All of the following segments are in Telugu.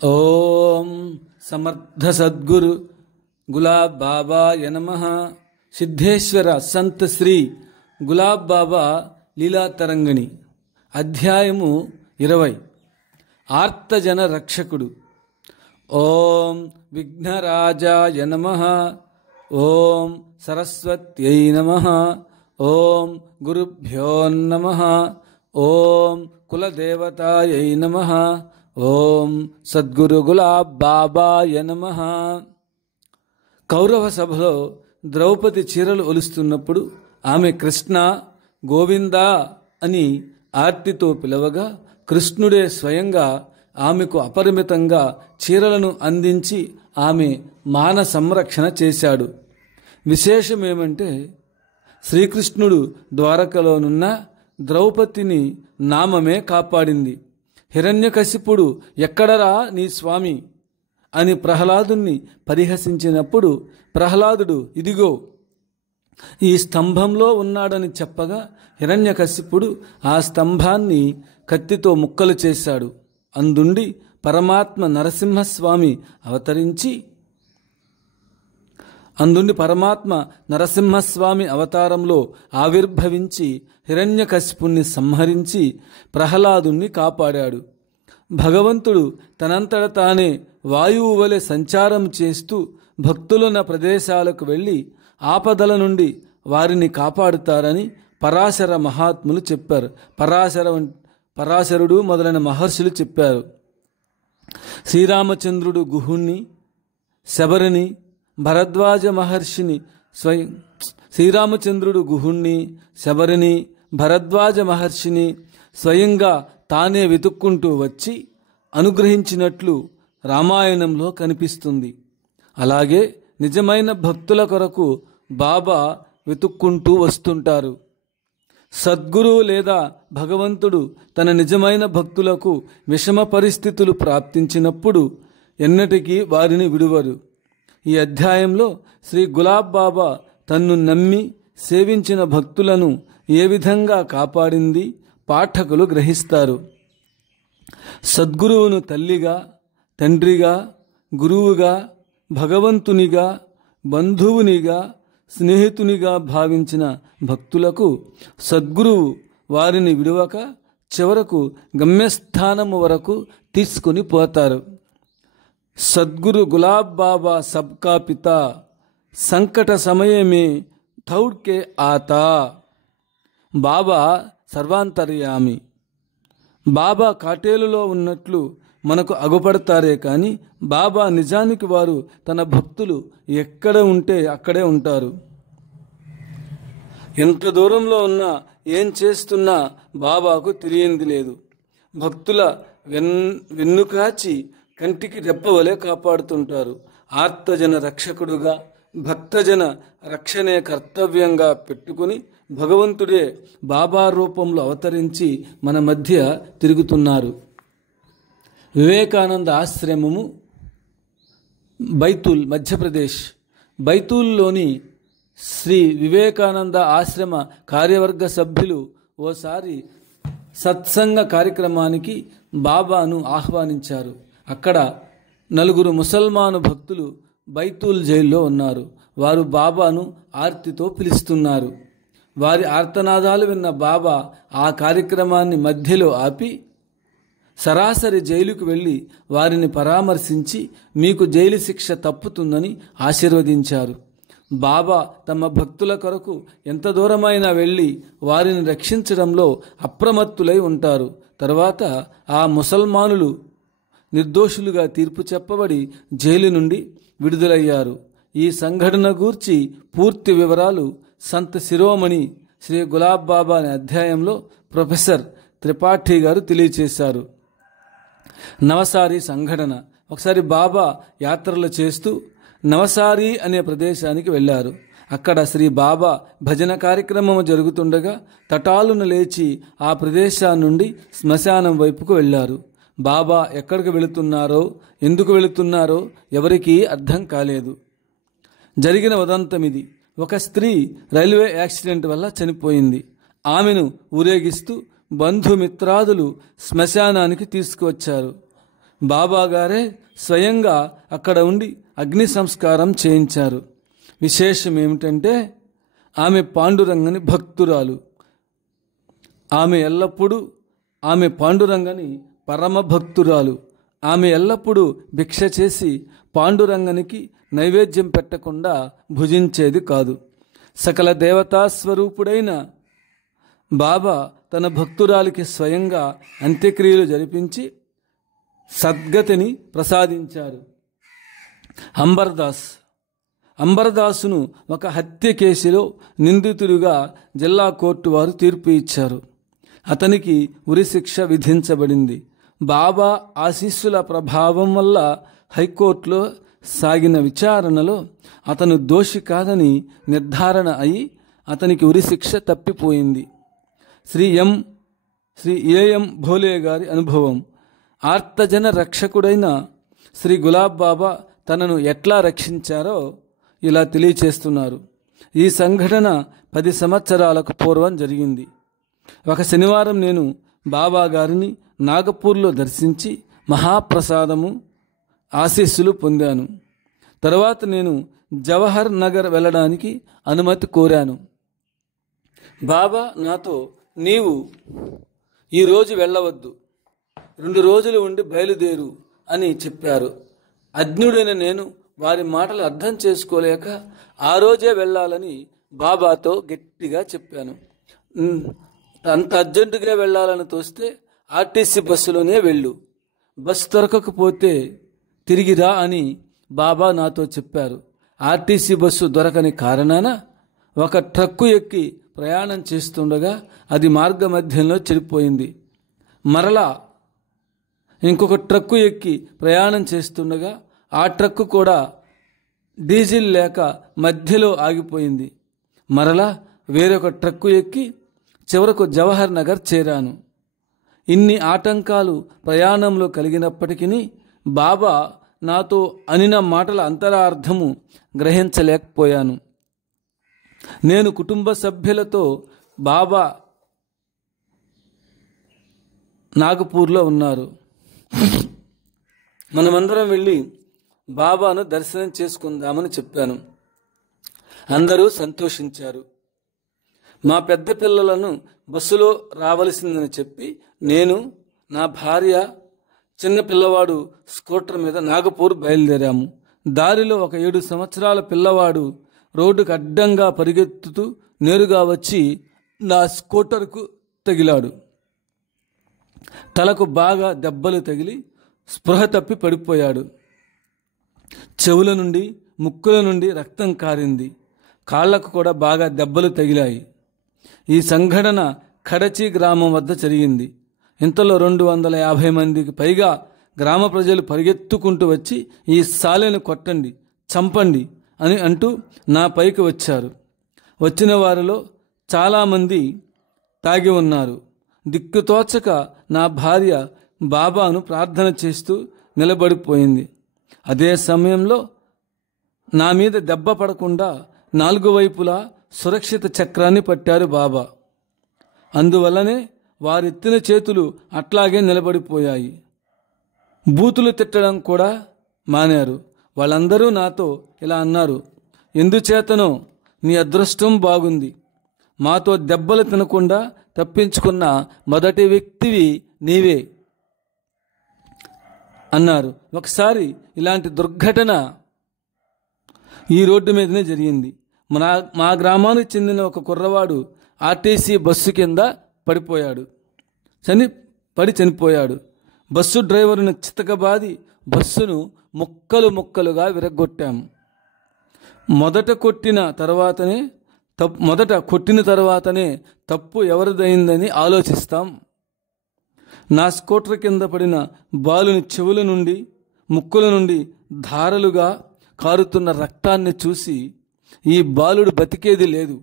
ఓం సమర్థ సద్గురు గులాబ్ బాబాయ నమః. సిద్ధేశ్వర సంత్ శ్రీ గులాబ్ బాబా లీలా తరంగిణి. అధ్యాయము 20. ఆర్తజన రక్షకుడు. ఓం విఘ్నరాజాయ నమః. ఓం సరస్వత్యై నమః. ఓం గురుభ్యో నమః. ఓం కులదేవతాయై నమః. ఓం సద్గురు గులాబ్ బాబాయ నమః. కౌరవ సభలో ద్రౌపది చీరలు ఒలుస్తున్నప్పుడు ఆమె కృష్ణ గోవిందా అని ఆర్తితో పిలవగా కృష్ణుడే స్వయంగా ఆమెకు అపరిమితంగా చీరలను అందించి ఆమె మాన సంరక్షణ చేశాడు. విశేషమేమంటే శ్రీకృష్ణుడు ద్వారకలోనున్న ద్రౌపదిని నామమే కాపాడింది. హిరణ్యకశిపుడు ఎక్కడరా నీ స్వామి అని ప్రహ్లాదుని పరిహసించినప్పుడు ప్రహ్లాదుడు ఇదిగో ఈ స్తంభంలో ఉన్నాడని చెప్పగా హిరణ్యకశిపుడు ఆ స్తంభాన్ని కత్తితో ముక్కలు చేశాడు. అందుండి పరమాత్మ నరసింహస్వామి అవతారంలో ఆవిర్భవించి హిరణ్యకశిపుణ్ణి సంహరించి ప్రహ్లాదుణ్ణి కాపాడాడు. భగవంతుడు తనంతట తానే వాయువు వలె సంచారం చేస్తూ భక్తులున్న ప్రదేశాలకు వెళ్ళి ఆపదల నుండి వారిని కాపాడుతారని పరాశర మహాత్ములు చెప్పారు. పరాశరుడు మొదలైన మహర్షులు చెప్పారు. శ్రీరామచంద్రుడు గుహుణ్ణి, శబరిని, భరద్వాజ మహర్షిని స్వయంగా తానే వెతుక్కుంటూ వచ్చి అనుగ్రహించినట్లు రామాయణంలో కనిపిస్తుంది. అలాగే నిజమైన భక్తుల కొరకు బాబా వెతుక్కుంటూ వస్తుంటారు. సద్గురువు లేదా భగవంతుడు తన నిజమైన భక్తులకు విషమ పరిస్థితులు ప్రాప్తించినప్పుడు ఎన్నటికీ వారిని విడువరు. ఈ అధ్యాయంలో శ్రీ గులాబ్ బాబా తన్ను నమ్మి సేవించిన భక్తులను ఏ విధంగా కాపాడింది పాఠకులు గ్రహిస్తారు. సద్గురువును తల్లిగా, తండ్రిగా, గురువుగా, భగవంతునిగా, బంధువునిగా, స్నేహితునిగా భావించిన భక్తులకు సద్గురువు వారిని విడువక చివరకు గమ్యస్థానము వరకు తీసుకుని పోతారు. సద్గురు గులాబ్ బాబా సబ్కా పితా, సంకట సమయమే దౌడ్కే ఆతా. బాబా సర్వాంతర్యామి. బాబా కాటేలులో ఉన్నట్లు మనకు అగుపడతారే కానీ బాబా నిజానికి వారు తన భక్తులు ఎక్కడ ఉంటే అక్కడే ఉంటారు. ఎంత దూరంలో ఉన్నా ఏం చేస్తున్నా బాబాకు తెలియంది లేదు. భక్తుల వెన్నుకాచి కంటికి రెప్పవలే కాపాడుతుంటారు. ఆర్తజన రక్షకుడుగా భక్తజన రక్షణే కర్తవ్యంగా పెట్టుకుని భగవంతుడే బాబా రూపంలో అవతరించి మన మధ్య తిరుగుతున్నారు. వివేకానంద ఆశ్రమము బైతూల్, మధ్యప్రదేశ్. బైతూల్లోని శ్రీ వివేకానంద ఆశ్రమ కార్యవర్గ సభ్యులు ఓసారి సత్సంగ కార్యక్రమానికి బాబాను ఆహ్వానించారు. అక్కడ 4 ముసల్మాను భక్తులు బైతూల్ జైల్లో ఉన్నారు. వారు బాబాను ఆర్తితో పిలుస్తున్నారు. వారి ఆర్తనాదాలు విన్న బాబా ఆ కార్యక్రమాన్ని మధ్యలో ఆపి సరాసరి జైలుకు వెళ్ళి వారిని పరామర్శించి మీకు జైలు శిక్ష తప్పుతుందని ఆశీర్వదించారు. బాబా తమ భక్తుల కొరకు ఎంత దూరమైనా వెళ్ళి వారిని రక్షించడంలో అప్రమత్తులై ఉంటారు. తర్వాత ఆ ముసల్మానులు నిర్దోషులుగా తీర్పు చెప్పబడి జైలు నుండి విడుదలయ్యారు. ఈ సంఘటన గూర్చి పూర్తి వివరాలు సంత్ శిరోమణి శ్రీ గులాబ్ బాబా అనే అధ్యాయంలో ప్రొఫెసర్ త్రిపాఠి గారు తెలియచేశారు. నవసారి సంఘటన. ఒకసారి బాబా యాత్రలు చేస్తూ నవసారి అనే ప్రదేశానికి వెళ్ళారు. అక్కడ శ్రీ బాబా భజన కార్యక్రమం జరుగుతుండగా తటాలును లేచి ఆ ప్రదేశాన్ని నుండి శ్మశానం వైపుకు వెళ్ళారు. బాబా ఎక్కడికి వెళుతున్నారో, ఎందుకు వెళుతున్నారో ఎవరికీ అర్థం కాలేదు. జరిగిన ఉదంతమిది. ఒక స్త్రీ రైల్వే యాక్సిడెంట్ వల్ల చనిపోయింది. ఆమెను ఊరేగిస్తూ బంధుమిత్రాదులు శ్మశానానికి తీసుకువచ్చారు. బాబా గారే స్వయంగా అక్కడ ఉండి అగ్ని సంస్కారం చేయించారు. విశేషం ఏమిటంటే ఆమె పాండురంగని భక్తురాలు. ఆమె పాండురంగని పరమ భక్తురాలు. ఆమె ఎల్లప్పుడూ భిక్ష చేసి పాండురంగనికి నైవేద్యం పెట్టకుండా భుజించేది కాదు. సకల దేవతా స్వరూపుడైన బాబా తన భక్తురాలికి స్వయంగా అంత్యక్రియలు జరిపించి సద్గతిని ప్రసాదించారు. అంబర్దాసును ఒక హత్య కేసులో నిందితుడిగా జిల్లా కోర్టు వారు తీర్పు ఇచ్చారు. అతనికి ఉరిశిక్ష విధించబడింది. బాబా ఆశీస్సుల ప్రభావం వల్ల హైకోర్టులో సాగిన విచారణలో అతను దోషి కాదని నిర్ధారణ అయి అతనికి ఉరిశిక్ష తప్పిపోయింది. శ్రీ ఏఎం భోలే గారి అనుభవం. ఆర్తజన రక్షకుడైన శ్రీ గులాబ్ బాబా తనను ఎట్లా రక్షించారో ఇలా తెలియచేస్తున్నారు. ఈ సంఘటన 10 సంవత్సరాలకు పూర్వం జరిగింది. ఒక శనివారం నేను బాబా గారిని నాగపూర్లో దర్శించి మహాప్రసాదము ఆశీస్సులు పొందాను. తర్వాత నేను జవహర్ నగర్ వెళ్ళడానికి అనుమతి కోరాను. బాబా నాతో, నీవు ఈరోజు వెళ్ళవద్దు, 2 రోజులు ఉండి బయలుదేరు అని చెప్పారు. అజ్ఞుడైన నేను వారి మాటలు అర్థం చేసుకోలేక ఆ రోజే వెళ్ళాలని బాబాతో గట్టిగా చెప్పాను. అంత అర్జెంటుగా వెళ్ళాలని తోస్తే ఆర్టీసీ బస్సులోనే వెళ్ళు, బస్సు దొరకకపోతే తిరిగిరా అని బాబా నాతో చెప్పారు. ఆర్టీసీ బస్సు దొరకని కారణాన ఒక ట్రక్కు ఎక్కి ప్రయాణం చేస్తుండగా అది మార్గ మధ్యంలో చెడిపోయింది. మరలా ఇంకొక ట్రక్కు ఎక్కి ప్రయాణం చేస్తుండగా ఆ ట్రక్కు కూడా డీజిల్ లేక మధ్యలో ఆగిపోయింది. మరలా వేరొక ట్రక్కు ఎక్కి చివరకు జవహర్ నగర్ చేరాను. ఇన్ని ఆటంకాలు ప్రయాణంలో కలిగినప్పటికీ బాబా నాతో అనిన మాటల అంతరార్థము గ్రహించలేకపోయాను. నేను కుటుంబ సభ్యులతో బాబా నాగపూర్లో ఉన్నారు. మనమందరం వెళ్ళి బాబాను దర్శనం చేసుకుందామని చెప్పాను. అందరూ సంతోషించారు. మా పెద్ద పిల్లలను బస్సులో రావలసిందని చెప్పి నేను, నా భార్య, చిన్న పిల్లవాడు స్కూటర్ మీద నాగపూర్ బయలుదేరాము. దారిలో ఒక 7 సంవత్సరాల పిల్లవాడు రోడ్డుకు అడ్డంగా పరిగెత్తుతూ నేరుగా వచ్చి నా స్కూటర్కు తగిలాడు. తలకు బాగా దెబ్బలు తగిలి స్పృహ తప్పి పడిపోయాడు. చెవుల నుండి, ముక్కుల నుండి రక్తం కారింది. కాళ్లకు కూడా బాగా దెబ్బలు తగిలాయి. ఈ సంఘటన ఖడచి గ్రామం వద్ద జరిగింది. ఇంతలో 250 మందికి పైగా గ్రామ ప్రజలు పరిగెత్తుకుంటూ వచ్చి ఈ సాలెను కొట్టండి, చంపండి అని అంటూ నా పైకి వచ్చారు. వచ్చిన వారిలో చాలామంది తాగి ఉన్నారు. దిక్కుతోచక నా భార్య బాబాను ప్రార్థన చేస్తూ నిలబడిపోయింది. అదే సమయంలో నా మీద దెబ్బ పడకుండా 4 వైపులా సురక్షిత చక్రాన్ని పట్టారు బాబా. అందువల్లనే వారెత్తిన చేతులు అట్లాగే నిలబడిపోయాయి. బూతులు తిట్టడం కూడా మానారు. వాళ్ళందరూ నాతో ఇలా అన్నారు, ఎందుచేతనో నీ అదృష్టం బాగుంది, మాతో దెబ్బలు తినకుండా తప్పించుకున్న మొదటి వ్యక్తివి నీవే అన్నారు. ఒకసారి ఇలాంటి దుర్ఘటన ఈ రోడ్డు మీదనే జరిగింది. మా గ్రామానికి చెందిన ఒక కుర్రవాడు ఆర్టీసీ బస్సు కింద చనిపోయాడు. బస్సు డ్రైవర్ను చితకబాది బస్సును ముక్కలుగా విరగ్గొట్టాము. మొదట కొట్టిన తర్వాతనే తప్పు ఎవరిదైందని ఆలోచిస్తాం. నా స్కూటర్ కింద పడిన బాలుని చెవుల నుండి, ముక్కుల నుండి ధారలుగా కారుతున్న రక్తాన్ని చూసి ఈ బాలుడు బతికేది లేదు.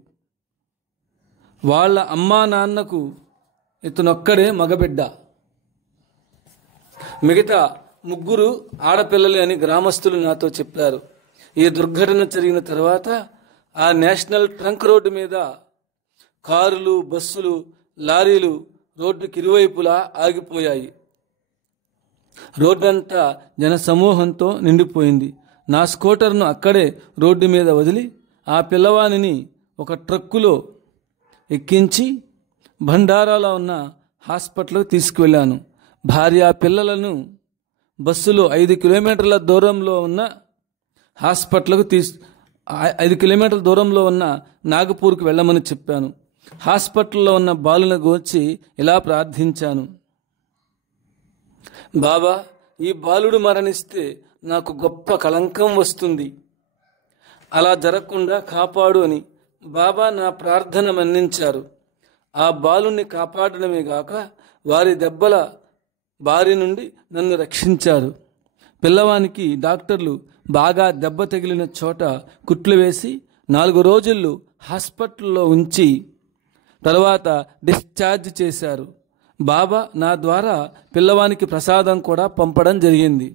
వాళ్ళ అమ్మా నాన్నకు ఇతనొక్కడే మగబిడ్డ, మిగతా 3 ఆడపిల్లలే అని గ్రామస్తులు నాతో చెప్పారు. ఈ దుర్ఘటన జరిగిన తర్వాత ఆ నేషనల్ ట్రంక్ రోడ్డు మీద కారులు, బస్సులు, లారీలు రోడ్డుకి ఇరువైపులా ఆగిపోయాయి. రోడ్డంతా జనసమూహంతో నిండిపోయింది. నా స్కూటర్ను అక్కడే రోడ్డు మీద వదిలి ఆ పిల్లవానిని ఒక ట్రక్కులో ఎక్కించి భండారాలో ఉన్న హాస్పిటల్కి తీసుకువెళ్ళాను. భార్య పిల్లలను బస్సులో 5 కిలోమీటర్ల దూరంలో ఉన్న హాస్పిటల్కు 5 కిలోమీటర్ల దూరంలో ఉన్న నాగపూర్కు వెళ్ళమని చెప్పాను. హాస్పిటల్లో ఉన్న బాలుని గూర్చి ఇలా ప్రార్థించాను. బాబా, ఈ బాలుడు మరణిస్తే నాకు గొప్ప కళంకం వస్తుంది. అలా జరగకుండా కాపాడు అని బాబా నా ప్రార్థన మన్నించారు. ఆ బాలుని కాపాడడమే గాక వారి దెబ్బల బారి నుండి నన్ను రక్షించారు. పిల్లవానికి డాక్టర్లు బాగా దెబ్బ తగిలిన చోట కుట్లు వేసి 4 రోజులు హాస్పిటల్లో ఉంచి తర్వాత డిశ్చార్జ్ చేశారు. బాబా నా ద్వారా పిల్లవానికి ప్రసాదం కూడా పంపడం జరిగింది.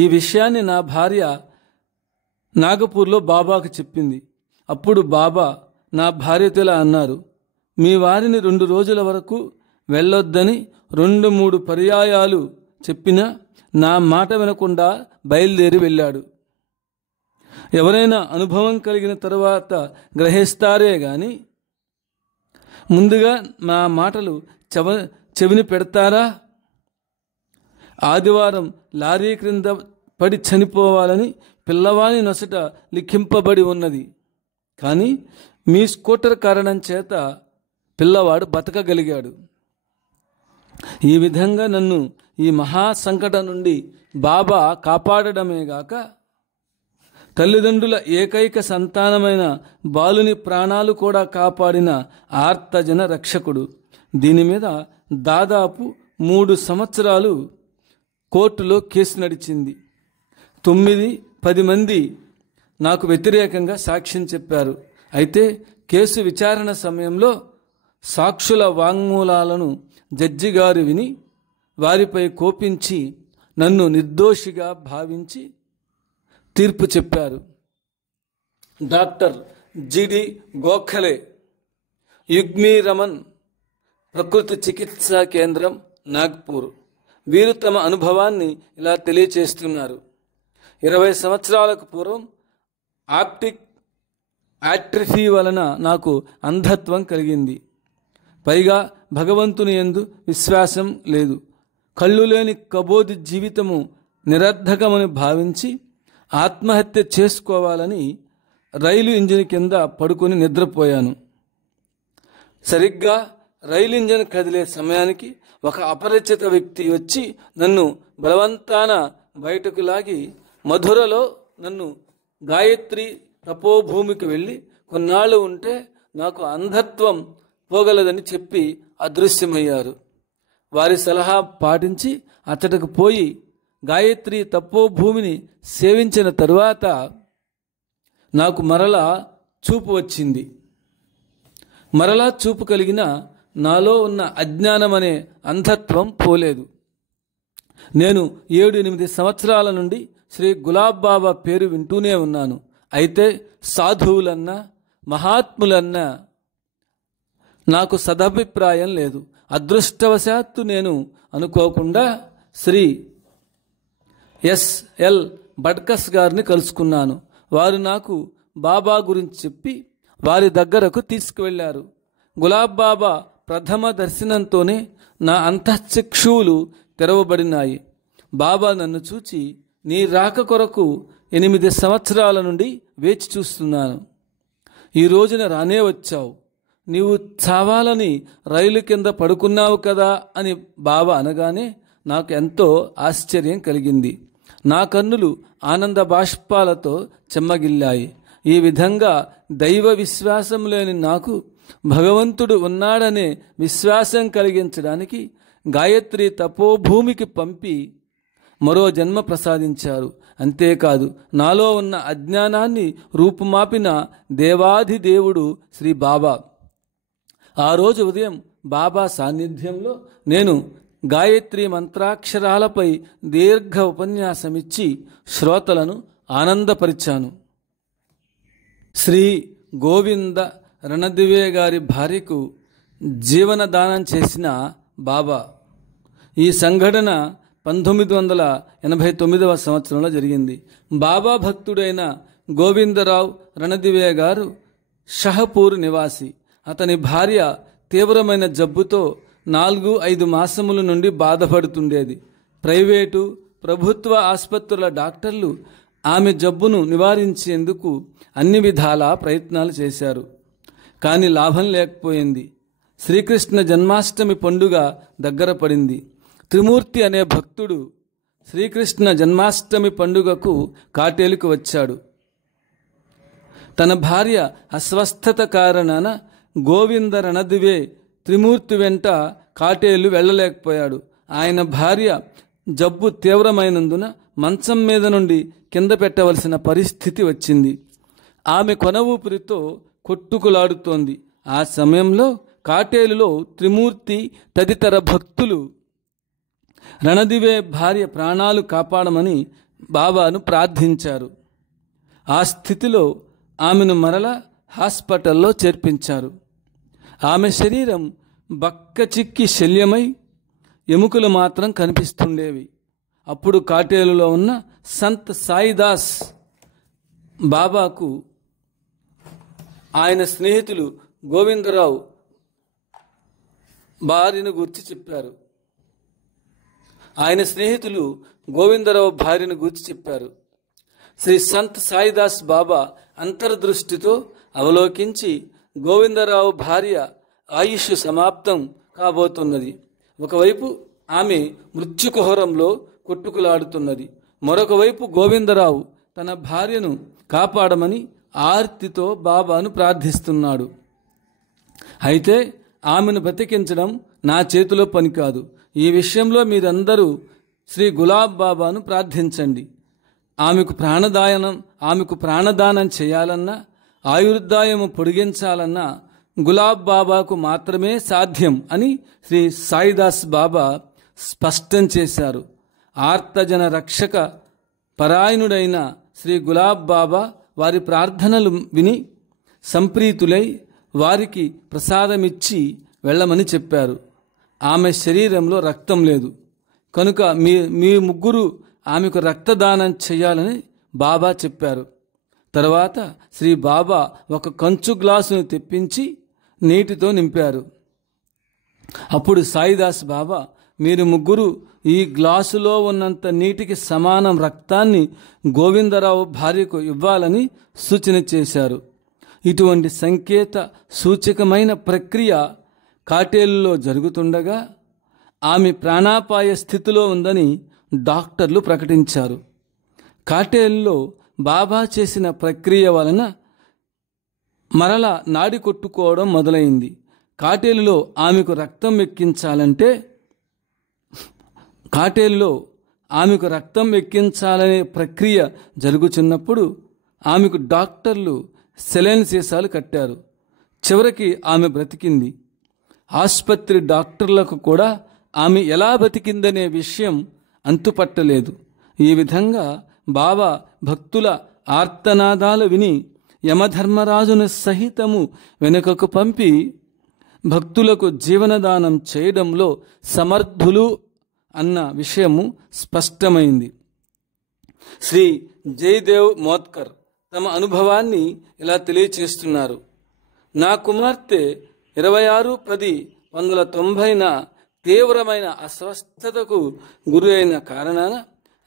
ఈ విషయాన్ని నా భార్య నాగపూర్లో బాబాకు చెప్పింది. అప్పుడు బాబా నా భార్యతో ఇలా అన్నారు, మీ వారిని 2 రోజుల వరకు వెళ్ళొద్దని 2-3 పర్యాయాలు చెప్పినా నా మాట వినకుండా బయలుదేరి వెళ్ళాడు. ఎవరైనా అనుభవం కలిగిన తరువాత గ్రహిస్తారే గాని ముందుగా నా మాటలు చెవిని పెడతారా? ఆదివారం లారీ క్రింద పడి చనిపోవాలని పిల్లవాని నొసట లిఖింపబడి ఉన్నది. కానీ మీ స్కూటర్ కారణం చేత పిల్లవాడు బతకగలిగాడు. ఈ విధంగా నన్ను ఈ మహా సంకటం నుండి బాబా కాపాడడమే గాక తల్లిదండ్రుల ఏకైక సంతానమైన బాలుని ప్రాణాలు కూడా కాపాడిన ఆర్తజన రక్షకుడు. దీని మీద దాదాపు 3 సంవత్సరాలు కోర్టులో కేసు నడిచింది. 9-10 మంది నాకు వ్యతిరేకంగా సాక్ష్యం చెప్పారు. అయితే కేసు విచారణ సమయంలో సాక్షుల వాంగ్మూలాలను జడ్జి గారు విని వారిపై కోపించి నన్ను నిర్దోషిగా భావించి తీర్పు చెప్పారు. డాక్టర్ జిడి గోఖలే, యుగ్మీ రమన్, ప్రకృతి చికిత్సా కేంద్రం, నాగ్పూర్, వీరు తమ అనుభవాన్ని ఇలా తెలియచేస్తున్నారు. 20 సంవత్సరాలకు పూర్వం ఆప్టిక్ ఆట్రిఫీ వలన నాకు అంధత్వం కలిగింది. పైగా భగవంతుని యందు విశ్వాసం లేదు. కళ్ళు లేని కబోది జీవితము నిరర్ధకమని భావించి ఆత్మహత్య చేసుకోవాలని రైలు ఇంజిన్ కింద పడుకొని నిద్రపోయాను. సరిగ్గా రైలు ఇంజిన్ కదిలే సమయానికి ఒక అపరిచిత వ్యక్తి వచ్చి నన్ను బలవంతాన బయటకు లాగి మధురలో నన్ను గాయత్రి తపోభూమికి వెళ్ళి కొన్నాళ్ళు ఉంటే నాకు అంధత్వం పోగలదని చెప్పి అదృశ్యమయ్యారు. వారి సలహా పాటించి అతడికి పోయి గాయత్రి తపోభూమిని సేవించిన తరువాత నాకు మరలా చూపు వచ్చింది. మరలా చూపు కలిగిన నాలో ఉన్న అజ్ఞానమనే అంధత్వం పోలేదు. నేను 7-8 సంవత్సరాల నుండి శ్రీ గులాబ్ బాబా పేరు వింటూనే ఉన్నాను. అయితే సాధువులన్నా మహాత్ములన్నా నాకు సదభిప్రాయం లేదు. అదృష్టవశాత్తు నేను అనుకోకుండా శ్రీ ఎస్.ఎల్. బడ్కస్ గారిని కలుసుకున్నాను. వారు నాకు బాబా గురించి చెప్పి వారి దగ్గరకు తీసుకువెళ్లారు. గులాబ్ బాబా ప్రథమ దర్శనంతోనే నా అంతఃచక్షువులు తెరవబడినాయి. బాబా నన్ను చూచి, నీ రాక కొరకు 8 సంవత్సరాల నుండి వేచి చూస్తున్నాను. ఈ రోజున రానే వచ్చావు. నీవు చావాలని రైలు కింద పడుకున్నావు కదా అని బాబా అనగానే నాకు ఎంతో ఆశ్చర్యం కలిగింది. నా కన్నులు ఆనంద బాష్పాలతో చెమ్మగిల్లాయి. ఈ విధంగా దైవ విశ్వాసం లేని నాకు భగవంతుడు ఉన్నాడనే విశ్వాసం కలిగించడానికి గాయత్రి తపోభూమికి పంపి మరో జన్మ ప్రసాదించారు. అంతేకాదు, నాలో ఉన్న అజ్ఞానాన్ని రూపుమాపిన దేవాధిదేవుడు శ్రీ బాబా. ఆ రోజు ఉదయం బాబా సాన్నిధ్యంలో నేను గాయత్రి మంత్రాక్షరాలపై దీర్ఘ ఉపన్యాసమిచ్చి శ్రోతలను ఆనందపరిచాను. శ్రీ గోవింద రణదివే గారి భార్యకు జీవనదానం చేసిన బాబా. ఈ సంఘటన 1989వ సంవత్సరంలో జరిగింది. బాబా భక్తుడైన గోవిందరావు రణదివే గారు షహపూర్ నివాసి. అతని భార్య తీవ్రమైన జబ్బుతో 4-5 మాసముల నుండి బాధపడుతుండేది. ప్రైవేటు ప్రభుత్వ ఆసుపత్రుల డాక్టర్లు ఆమె జబ్బును నివారించేందుకు అన్ని విధాలా ప్రయత్నాలు చేశారు. కానీ లాభం లేకపోయింది. శ్రీకృష్ణ జన్మాష్టమి పండుగ దగ్గర పడింది. త్రిమూర్తి అనే భక్తుడు శ్రీకృష్ణ జన్మాష్టమి పండుగకు కాటేలుకు వచ్చాడు. తన భార్య అస్వస్థత కారణాన గోవింద రణదివే త్రిమూర్తి వెంట కాటేలు వెళ్ళలేకపోయాడు. ఆయన భార్య జబ్బు తీవ్రమైనందున మంచం మీద నుండి కింద పెట్టవలసిన పరిస్థితి వచ్చింది. ఆమె కొన ఊపిరితో కొట్టుకులాడుతోంది. ఆ సమయంలో కాటేలులో త్రిమూర్తి తదితర భక్తులు రణదివే భార్య ప్రాణాలు కాపాడమని బాబాను ప్రార్థించారు. ఆ స్థితిలో ఆమెను మరల హాస్పిటల్లో చేర్పించారు. ఆమె శరీరం బక్కచిక్కి శల్యమై ఎముకలు మాత్రం కనిపిస్తుండేవి. అప్పుడు కాటేలులో ఉన్న సంత్ సాయిదాస్ బాబాకు ఆయన స్నేహితులు గోవిందరావు భార్యను గూర్చి చెప్పారు. శ్రీ సంత్ సాయిదాస్ బాబా అంతర్దృష్టితో అవలోకించి గోవిందరావు భార్య ఆయుష్ సమాప్తం కాబోతున్నది. ఒకవైపు ఆమె మృత్యుకుహరంలో కొట్టుకులాడుతున్నది. మరొక వైపు గోవిందరావు తన భార్యను కాపాడమని ఆర్తితో బాబాను ప్రార్థిస్తున్నాడు. అయితే ఆమెను బ్రతికించడం నా చేతిలో పని కాదు. ఈ విషయంలో మీరందరూ శ్రీ గులాబ్ బాబాను ప్రార్థించండి. ఆమెకు ప్రాణదానం చేయాలన్నా ఆయుర్దాయము పొడిగించాలన్నా గులాబ్ బాబాకు మాత్రమే సాధ్యం అని శ్రీ సాయిదాస్ బాబా స్పష్టం చేశారు. ఆర్తజన రక్షక పరాయణుడైన శ్రీ గులాబ్ బాబా వారి ప్రార్థనలు విని సంప్రీతులై వారికి ప్రసాదమిచ్చి వెళ్ళమని చెప్పారు. ఆమె శరీరంలో రక్తం లేదు కనుక మీ ముగ్గురు ఆమెకు రక్తదానం చేయాలని బాబా చెప్పారు. తర్వాత శ్రీ బాబా ఒక కంచు గ్లాసును తెప్పించి నీటితో నింపారు. అప్పుడు సాయిదాస్ బాబా, మీరు ముగ్గురు ఈ గ్లాసులో ఉన్నంత నీటికి సమానం రక్తాన్ని గోవిందరావు భార్యకు ఇవ్వాలని సూచన చేశారు. ఇటువంటి సంకేత సూచకమైన ప్రక్రియ కాటేలులో జరుగుతుండగా ఆమె ప్రాణాపాయ స్థితిలో ఉందని డాక్టర్లు ప్రకటించారు. కాటేలులో బాబా చేసిన ప్రక్రియ వలన మరల నాడి కొట్టుకోవడం మొదలైంది. కాటేలులో ఆమెకు రక్తం ఎక్కించాలనే ప్రక్రియ జరుగుతున్నప్పుడు ఆమెకు డాక్టర్లు సెలైన్ సీసాలు కట్టారు. చివరికి ఆమె బ్రతికింది. ఆసుపత్రి డాక్టర్లకు కూడా ఆమె ఎలా బతికిందనే విషయం అంతుపట్టలేదు. ఈ విధంగా బాబా భక్తుల ఆర్తనాదాలు విని యమధర్మరాజును సహితము వెనుకకు పంపి భక్తులకు జీవనదానం చేయడంలో సమర్థులు అన్న విషయము స్పష్టమైంది. శ్రీ జయదేవ్ మోత్కర్ తమ అనుభవాన్ని ఇలా తెలియచేస్తున్నారు. నా కుమార్తె 26/10/1990న తీవ్రమైన అస్వస్థతకు గురి అయిన కారణాన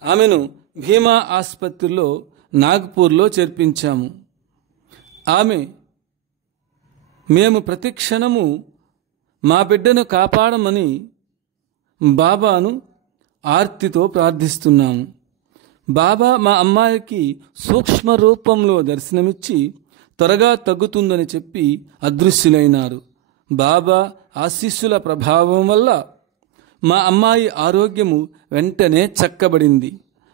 ఆమెను భీమా ఆసుపత్రిలో నాగ్పూర్లో చేర్పించాము. మేము ప్రతి క్షణము మా బిడ్డను కాపాడమని బాబాను ఆర్తితో ప్రార్థిస్తున్నాము. బాబా మా అమ్మాయికి సూక్ష్మ రూపంలో దర్శనమిచ్చి త్వరగా తగ్గుతుందని చెప్పి అదృశ్యులైనారు. బాబా ఆశీస్సుల ప్రభావం వల్ల మా అమ్మాయి ఆరోగ్యము వెంటనే చక్కబడింది.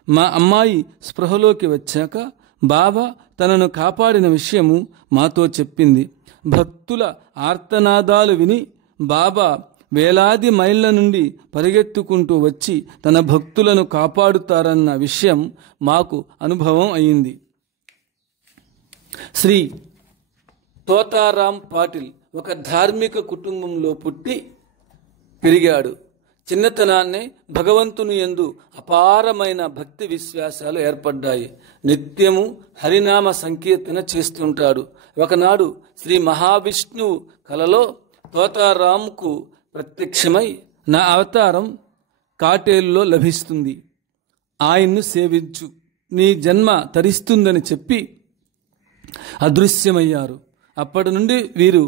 మా అమ్మాయి స్పృహలోకి వచ్చాక బాబా తనను కాపాడిన విషయము మాతో చెప్పింది. భక్తుల ఆర్తనాదాలు విని బాబా వేలాది మైళ్ళ నుండి పరిగెత్తుకుంటూ వచ్చి తన భక్తులను కాపాడుతారన్న విషయం మాకు అనుభవం అయింది. శ్రీ తోతారాం పాటిల్ ఒక ధార్మిక కుటుంబంలో పుట్టి పెరిగాడు. చిన్నతనాన్నే భగవంతుని యందు అపారమైన భక్తి విశ్వాసాలు ఏర్పడ్డాయి. నిత్యము హరినామ సంకీర్తన చేస్తుంటాడు. ఒకనాడు శ్రీ మహావిష్ణువు కలలో తోతారాంకు ప్రత్యక్షమై, నా అవతారం కాటేలులో లభిస్తుంది, ఆయన్ను సేవించు, నీ జన్మ తరిస్తుందని చెప్పి అదృశ్యమయ్యారు. అప్పటి నుండి వీరు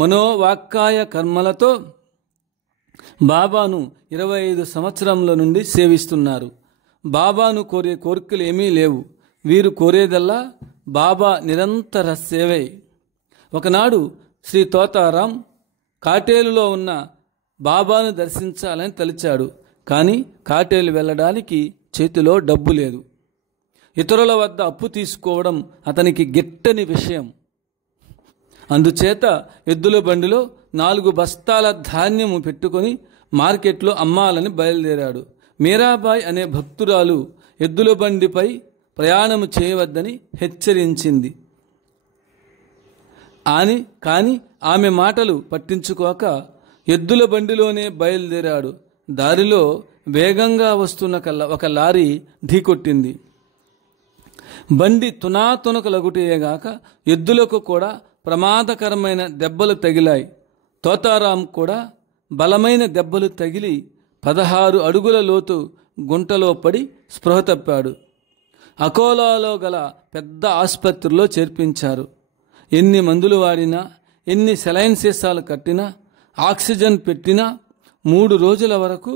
మనోవాక్కాయ కర్మలతో బాబాను 25 సంవత్సరముల నుండి సేవిస్తున్నారు. బాబాను కోరే కోరికలు ఏమీ లేవు. వీరు కోరేదల్లా బాబా నిరంతర సేవే. ఒకనాడు శ్రీ తోతారాం కాటేలులో ఉన్న బాబాను దర్శించాలని తలిచాడు. కానీ కాటేలు వెళ్ళడానికి చేతిలో డబ్బు లేదు. ఇతరుల వద్ద అప్పు తీసుకోవడం అతనికి గిట్టని విషయం. అందుచేత ఎద్దుల బండిలో 4 బస్తాల ధాన్యము పెట్టుకొని మార్కెట్లో అమ్మాలని బయలుదేరాడు. మీరాబాయి అనే భక్తురాలు ఎద్దుల బండిపై ప్రయాణము చేయవద్దని హెచ్చరించింది. కానీ ఆమె మాటలు పట్టించుకోక ఎద్దుల బండిలోనే బయలుదేరాడు. దారిలో వేగంగా వస్తున్న ఒక లారీ ఢీకొట్టింది. బండి తునాతునకలగుటేగాక ఎద్దులకు కూడా ప్రమాదకరమైన దెబ్బలు తగిలాయి. తోతారాం కూడా బలమైన దెబ్బలు తగిలి 16 అడుగుల లోతు గుంటలో పడి స్పృహ తప్పాడు. అకోలాలో గల పెద్ద ఆసుపత్రిలో చేర్పించారు. ఎన్ని మందులు వాడినా, ఎన్ని సెలైన్ సీసాలు కట్టినా, ఆక్సిజన్ పెట్టినా 3 రోజుల వరకు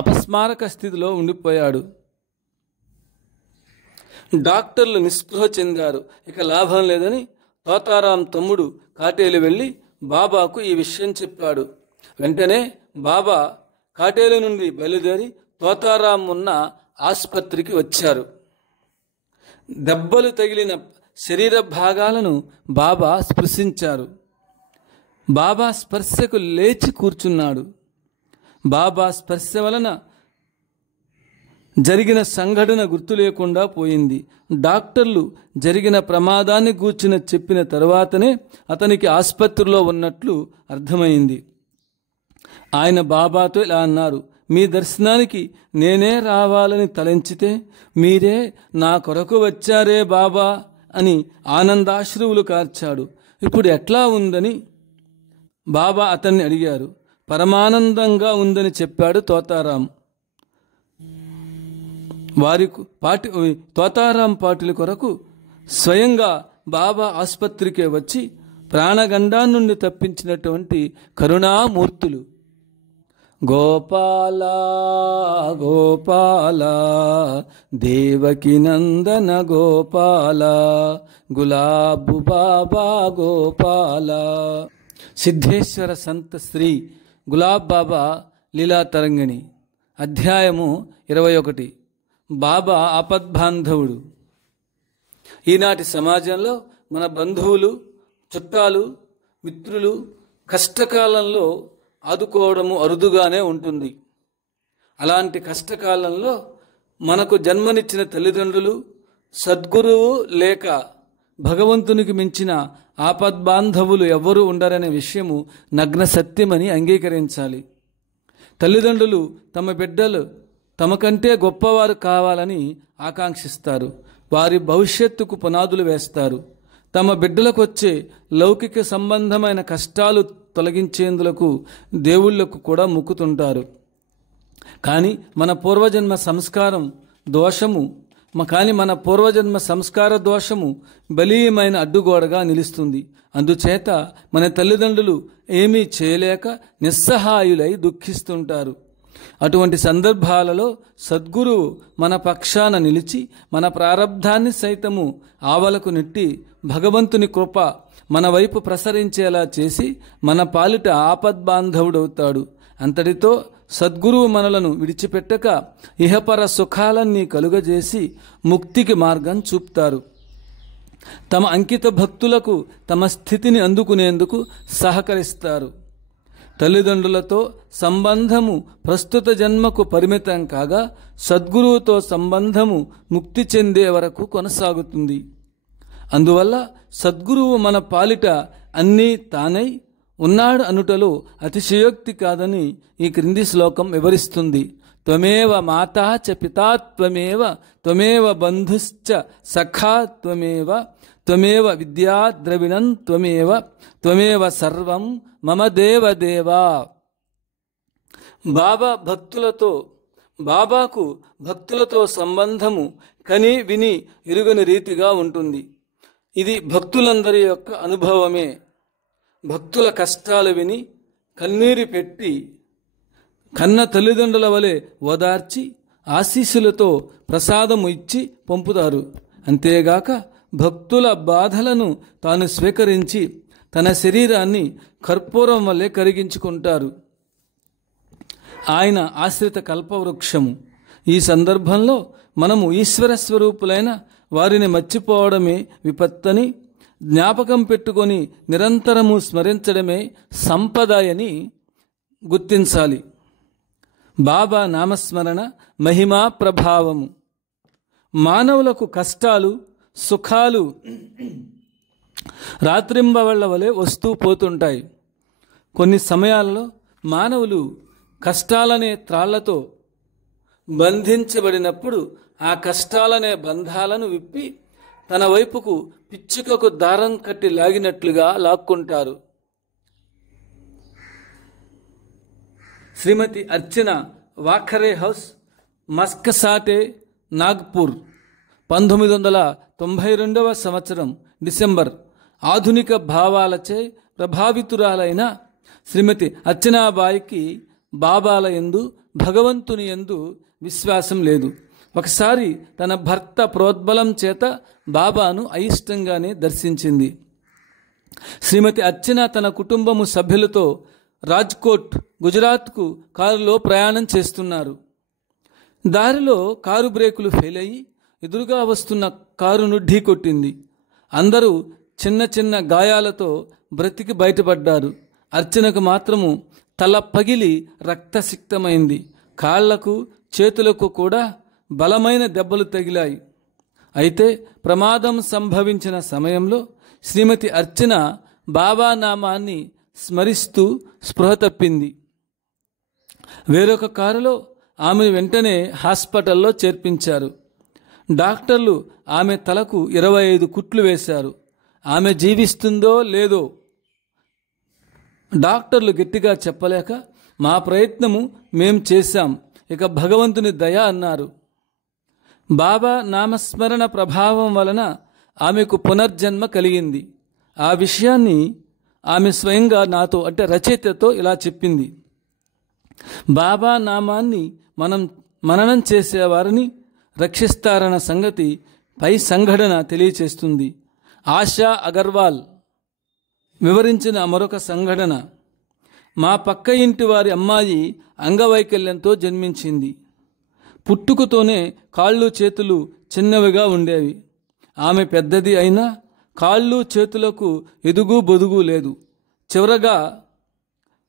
అపస్మారక స్థితిలో ఉండిపోయాడు. డాక్టర్లు నిస్పృహ చెందారు. ఇక లాభం లేదని తోతారాం తమ్ముడు కాటేలు వెళ్ళి బాబాకు ఈ విషయం చెప్పాడు. వెంటనే బాబా కాటేలు నుండి బయలుదేరి తోతారాం ఉన్న ఆసుపత్రికి వచ్చారు. దెబ్బలు తగిలిన శరీర భాగాలను బాబా స్పృశించారు. బాబా స్పర్శకు లేచి కూర్చున్నాడు. బాబా స్పర్శ వలన జరిగిన సంఘటన గుర్తు లేకుండా పోయింది. డాక్టర్లు జరిగిన ప్రమాదాన్ని గూర్చిన చెప్పిన తరువాతనే అతనికి ఆసుపత్రిలో ఉన్నట్లు అర్థమైంది. ఆయన బాబాతో ఇలా అన్నారు, మీ దర్శనానికి నేనే రావాలని తలంచితే మీరే నా కొరకు వచ్చారే బాబా అని ఆనందాశ్రువులు కార్చాడు. ఇప్పుడు ఎట్లా ఉందని బాబా అతన్ని అడిగారు. పరమానందంగా ఉందని చెప్పాడు తోతారాం. తోతారాం పాటిల కొరకు స్వయంగా బాబా ఆసుపత్రికే వచ్చి ప్రాణగండం నుండి తప్పించినటువంటి కరుణామూర్తులు. గోపాల గోపాల దేవకి నందన గోపాల గులాబు బాబా గోపాల. సిద్ధేశ్వర సంత శ్రీ గులాబ్ బాబా లీలా తరంగిణి. అధ్యాయము 21. బాబా ఆపద్బాంధవుడు. ఈనాటి సమాజంలో మన బంధువులు, చుట్టాలు, మిత్రులు కష్టకాలంలో ఆదుకోవడము అరుదుగానే ఉంటుంది. అలాంటి కష్టకాలంలో మనకు జన్మనిచ్చిన తల్లిదండ్రులు, సద్గురువు లేక భగవంతునికి మించిన ఆపద్బాంధవులు ఎవ్వరూ ఉండరనే విషయము నగ్న సత్యమని అంగీకరించాలి. తల్లిదండ్రులు తమ బిడ్డలు తమ కంటే గొప్పవారు కావాలని ఆకాంక్షిస్తారు. వారి భవిష్యత్తుకు పునాదులు వేస్తారు. తమ బిడ్డలకు వచ్చే లౌకిక సంబంధమైన కష్టాలు తొలగించేందులకు దేవుళ్లకు కూడా మొక్కుతుంటారు. కానీ మన పూర్వజన్మ సంస్కార దోషము బలీయమైన అడ్డుగోడగా నిలుస్తుంది. అందుచేత మన తల్లిదండ్రులు ఏమీ చేయలేక నిస్సహాయులై దుఃఖిస్తుంటారు. అటువంటి సందర్భాలలో సద్గురువు మన పక్షాన నిలిచి మన ప్రారబ్ధాన్ని సైతము ఆవలకు నెట్టి భగవంతుని కృప మన వైపు ప్రసరించేలా చేసి మన పాలిట ఆపద్బాంధవుడవుతాడు. అంతటితో సద్గురువు మనలను విడిచిపెట్టక ఇహపర సుఖాలన్నీ కలుగజేసి ముక్తికి మార్గం చూపుతారు. తమ అంకిత భక్తులకు తమ స్థితిని అందుకునేందుకు సహకరిస్తారు. తల్లిదండ్రులతో సంబంధము ప్రస్తుత జన్మకు పరిమితం కాగా సద్గురువుతో సంబంధము ముక్తి చెందే వరకు కొనసాగుతుంది. అందువల్ల సద్గురువు మన పాలిట అన్నీ తానై ఉన్నాడు అనుటలో అతిశయోక్తి కాదని ఈ క్రింది శ్లోకం వివరిస్తుంది. త్వమేవ మాతా చ పితా త్వమేవ త్వమేవ బంధుశ్చ సఖా త్వమేవ త్వమేవ విద్యా ద్రవిణం త్వమేవ త్వమేవ సర్వం మమ దేవదేవా. బాబాకు భక్తులతో సంబంధము కని విని ఎరుగని రీతిగా ఉంటుంది. ఇది భక్తులందరి యొక్క అనుభవమే. భక్తుల కష్టాలు విని కన్నీరు పెట్టి కన్న తల్లిదండ్రుల వలె ఓదార్చి ఆశీస్సులతో ప్రసాదము ఇచ్చి పంపుతారు. అంతేగాక భక్తుల బాధలను తాను స్వీకరించి తన శరీరాన్ని కర్పూరం వల్లే కరిగించుకుంటారు. ఆయన ఆశ్రిత కల్పవృక్షము. ఈ సందర్భంలో మనము ఈశ్వర స్వరూపులైన వారిని మర్చిపోవడమే విపత్తని జ్ఞాపకం పెట్టుకొని నిరంతరము స్మరించడమే సంపద అని గుర్తించాలి. బాబా నామస్మరణ మహిమా ప్రభావము. మానవులకు కష్టాలు సుఖాలు రాత్రింబవళ్ల వలె వస్తూ పోతుంటాయి. కొన్ని సమయాల్లో మానవులు కష్టాలనే త్రాళ్లతో బంధించబడినప్పుడు ఆ కష్టాలనే బంధాలను విప్పి తన వైపుకు పిచ్చుకకు దారం కట్టి లాగినట్లుగా లాక్కుంటారు. శ్రీమతి అర్చన వాఖరే హౌస్, మస్కసాటే, నాగ్పూర్, 1992 సంవత్సరం డిసెంబర్. ఆధునిక భావాలచే ప్రభావితురాలైన శ్రీమతి అర్చనాబాయికి బాబాల యందు భగవంతుని యందు విశ్వాసం లేదు. ఒకసారి తన భర్త ప్రోద్బలం చేత బాబాను అయిష్టంగానే దర్శించింది. శ్రీమతి అర్చన తన కుటుంబము సభ్యులతో రాజ్కోట్, గుజరాత్కు కారులో ప్రయాణం చేస్తున్నారు. దారిలో కారు బ్రేకులు ఫెయిల్ అయ్యి ఎదురుగా వస్తున్న కారును ఢీకొట్టింది. అందరూ చిన్న చిన్న గాయాలతో బ్రతికి బయటపడ్డారు. అర్చనకు మాత్రము తల పగిలి రక్తసిక్తమైంది. కాళ్లకు చేతులకు కూడా బలమైన దెబ్బలు తగిలాయి. అయితే ప్రమాదం సంభవించిన సమయంలో శ్రీమతి అర్చన బాబా నామాన్ని స్మరిస్తూ స్పృహ తప్పింది. వేరొక కారులో ఆమె వెంటనే హాస్పిటల్లో చేర్పించారు. డాక్టర్లు ఆమె తలకు 25 కుట్లు వేశారు. ఆమె జీవిస్తుందో లేదో డాక్టర్లు గట్టిగా చెప్పలేక, మా ప్రయత్నము మేం చేశాం, ఇక భగవంతుని దయ అన్నారు. బాబా నామస్మరణ ప్రభావం వలన ఆమెకు పునర్జన్మ కలిగింది. ఆ విషయాన్ని ఆమె స్వయంగా నాతో అంటే రచయితతో ఇలా చెప్పింది. బాబా నామాన్ని మననం చేసేవారిని రక్షిస్తారన్న సంగతి పై సంఘటన తెలియచేస్తుంది. ఆశా అగర్వాల్ వివరించిన మరొక సంఘటన. మా పక్క ఇంటి వారి అమ్మాయి అంగవైకల్యంతో జన్మించింది. పుట్టుకతోనే కాళ్ళు చేతులు చిన్నవిగా ఉండేవి. ఆమె పెద్దది అయినా కాళ్ళు చేతులకు ఎదుగు బొదుగు లేదు. చివరగా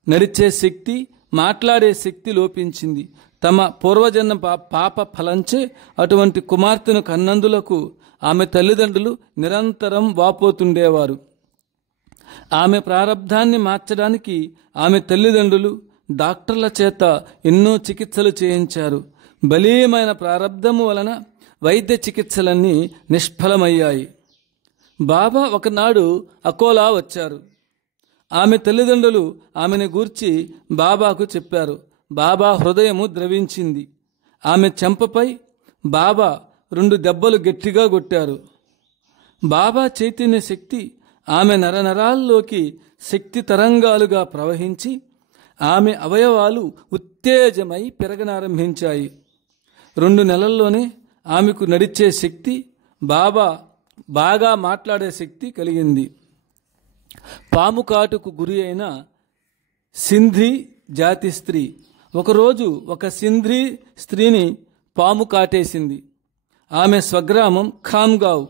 నడిచే శక్తి, మాట్లాడే శక్తి లోపించింది. తమ పూర్వజన్మ పాప ఫలంచే అటువంటి కుమార్తెను కన్నందులకు ఆమె తల్లిదండ్రులు నిరంతరం వాపోతుండేవారు. ఆమె ప్రారబ్ధాన్ని మార్చడానికి ఆమె తల్లిదండ్రులు డాక్టర్ల చేత ఎన్నో చికిత్సలు చేయించారు. బలీయమైన ప్రారబ్ధము వలన వైద్య చికిత్సలన్నీ నిష్ఫలమయ్యాయి. బాబా ఒకనాడు అకోలా వచ్చారు. ఆమె తల్లిదండ్రులు ఆమెను గూర్చి బాబాకు చెప్పారు. బాబా హృదయము ద్రవించింది. ఆమె చెంపపై బాబా 2 దెబ్బలు గట్టిగా కొట్టారు. బాబా చైతన్య శక్తి ఆమె నరనరాల్లోకి శక్తి తరంగాలుగా ప్రవహించి ఆమె అవయవాలు ఉత్తేజమై పెరగనారంభించాయి. 2 నెలల్లోనే ఆమెకు నడిచే శక్తి, బాగా మాట్లాడే శక్తి కలిగింది. పాము కాటుకు గురి అయిన సింధ్రీ జాతి స్త్రీ ఒకరోజు ఒక సింధ్రీ స్త్రీని పాము కాటేసింది. ఆమె స్వగ్రామం ఖామ్గావ్.